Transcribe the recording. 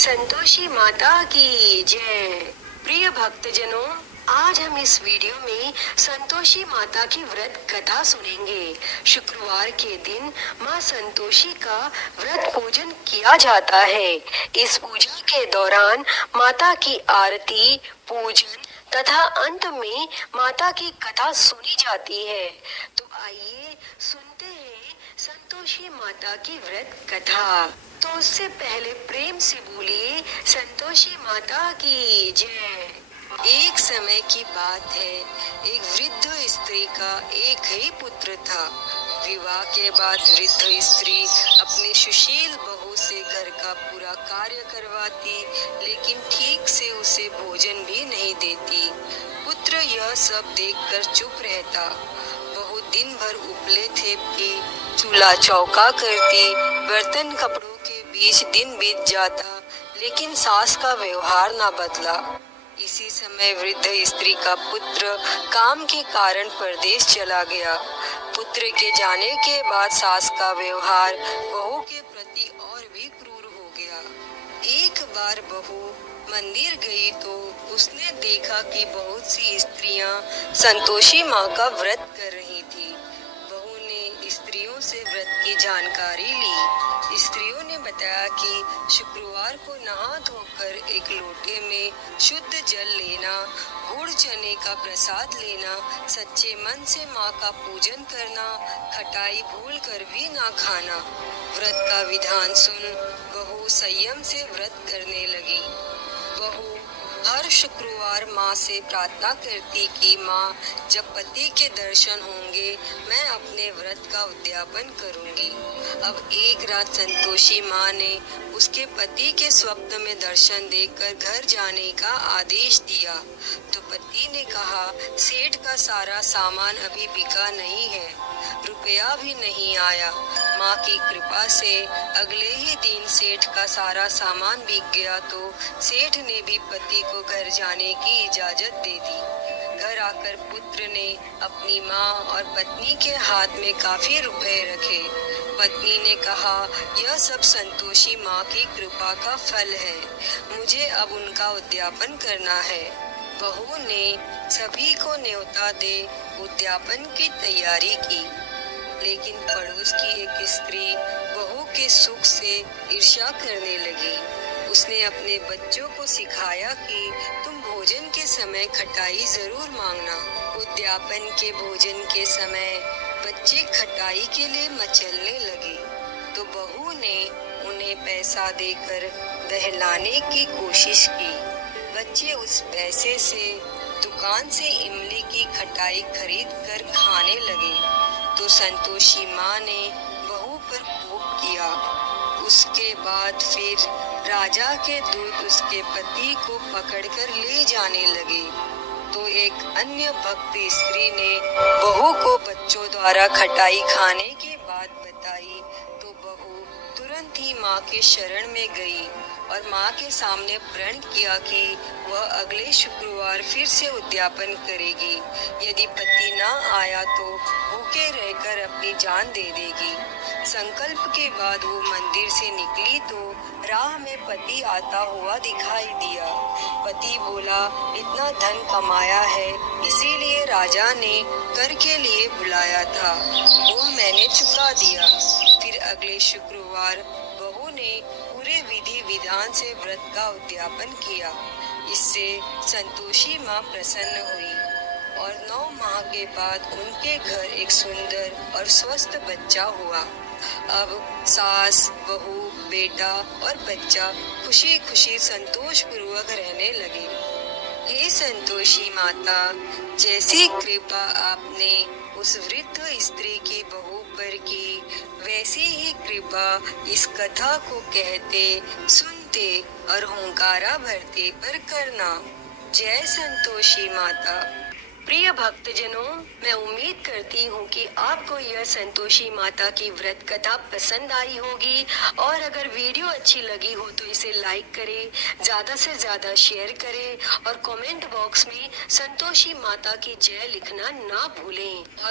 संतोषी माता की जय। प्रिय भक्तजनों, आज हम इस वीडियो में संतोषी माता की व्रत कथा सुनेंगे। शुक्रवार के दिन माँ संतोषी का व्रत पूजन किया जाता है। इस पूजा के दौरान माता की आरती, पूजन तथा अंत में माता की कथा सुनी जाती है। तो आइए सुनते हैं संतोषी माता की व्रत कथा। तो उससे पहले प्रेम से बोलिए संतोषी माता की जय। एक समय की बात है, एक वृद्ध स्त्री का एक ही पुत्र था। विवाह के बाद वृद्ध स्त्री अपनी सुशील बहू से घर का पूरा कार्य करवाती, लेकिन ठीक से उसे भोजन भी नहीं देती। पुत्र यह सब देखकर चुप रहता। बहू दिन भर उपले थेपती, चूल्हा चौका करती, बर्तन कपड़ों के बीच दिन बीत जाता, लेकिन सास का व्यवहार ना बदला। इसी समय वृद्ध स्त्री का पुत्र काम के कारण परदेश चला गया। पुत्र के जाने के बाद सास का व्यवहार बहू के प्रति और भी क्रूर हो गया। एक बार बहू मंदिर गई तो उसने देखा कि बहुत सी स्त्रियां संतोषी माँ का व्रत कर रही थी। बहू ने स्त्रियों से व्रत की जानकारी ली। स्त्रियों ने बताया कि शुक्रवार को नहा धोकर एक लोटे में शुद्ध जल लेना, गुड़ चने का प्रसाद लेना, सच्चे मन से माँ का पूजन करना, खटाई भूल कर भी ना खाना। व्रत का विधान सुन बहू संयम से व्रत करने लगी। बहू हर शुक्रवार माँ से प्रार्थना करती कि माँ, जब पति के दर्शन होंगे मैं अपने व्रत का उद्यापन करूंगी। अब एक रात संतोषी माँ ने उसके पति के स्वप्न में दर्शन देकर घर जाने का आदेश दिया। तो पति ने कहा, सेठ का सारा सामान अभी बिका नहीं है, रुपया भी नहीं आया। माँ की कृपा से अगले ही दिन सेठ का सारा सामान बिक गया तो सेठ ने भी पति को घर जाने की इजाजत दे दी। घर आकर पुत्र ने अपनी माँ और पत्नी के हाथ में काफी रुपए रखे। पत्नी ने कहा, यह सब संतोषी माँ की कृपा का फल है, मुझे अब उनका उद्यापन करना है। बहू ने सभी को न्योता दे उद्यापन की तैयारी की, लेकिन पड़ोस की एक स्त्री बहू के सुख से ईर्ष्या करने लगी। उसने अपने बच्चों को सिखाया कि तुम भोजन के समय खटाई जरूर मांगना। उद्यापन के भोजन के समय बच्चे खटाई के लिए मचलने लगे, तो बहू ने उन्हें पैसा देकर बहलाने की कोशिश की। बच्चे उस पैसे से दुकान से इमली की खटाई खरीद कर खाने लगे, तो संतोषी माँ ने बहू पर कोप किया। उसके बाद फिर राजा के दूत उसके पति को पकड़कर ले जाने लगे। तो एक अन्य भक्त स्त्री ने बहू को बच्चों द्वारा खटाई खाने की बात बताई, तो बहू तुरंत ही माँ के शरण में गई और माँ के सामने प्रण किया कि वह अगले शुक्रवार फिर से उद्यापन करेगी। यदि पति न आया तो भूखे रहकर अपनी जान दे देगी। संकल्प के बाद वो मंदिर से निकली तो राह में पति आता हुआ दिखाई दिया। पति बोला, इतना धन कमाया है, इसीलिए राजा ने कर के लिए बुलाया था, वो मैंने चुका दिया। फिर अगले शुक्रवार बहू ने पूरे विधि विधान से व्रत का उद्यापन किया। इससे संतोषी माँ प्रसन्न हुई और 9 माह के बाद उनके घर एक सुंदर और स्वस्थ बच्चा हुआ। अब सास, बहू, बेटा और बच्चा खुशी खुशी संतोष पूर्वक रहने लगे। हे संतोषी माता, जैसी कृपा आपने उस वृद्ध स्त्री की बहू पर की, वैसी ही कृपा इस कथा को कहते, सुनते और हुंकारा भरते पर करना। जय संतोषी माता। प्रिय भक्तजनों, मैं उम्मीद करती हूँ कि आपको यह संतोषी माता की व्रत कथा पसंद आई होगी, और अगर वीडियो अच्छी लगी हो तो इसे लाइक करें, ज़्यादा से ज़्यादा शेयर करें और कमेंट बॉक्स में संतोषी माता की जय लिखना ना भूलें।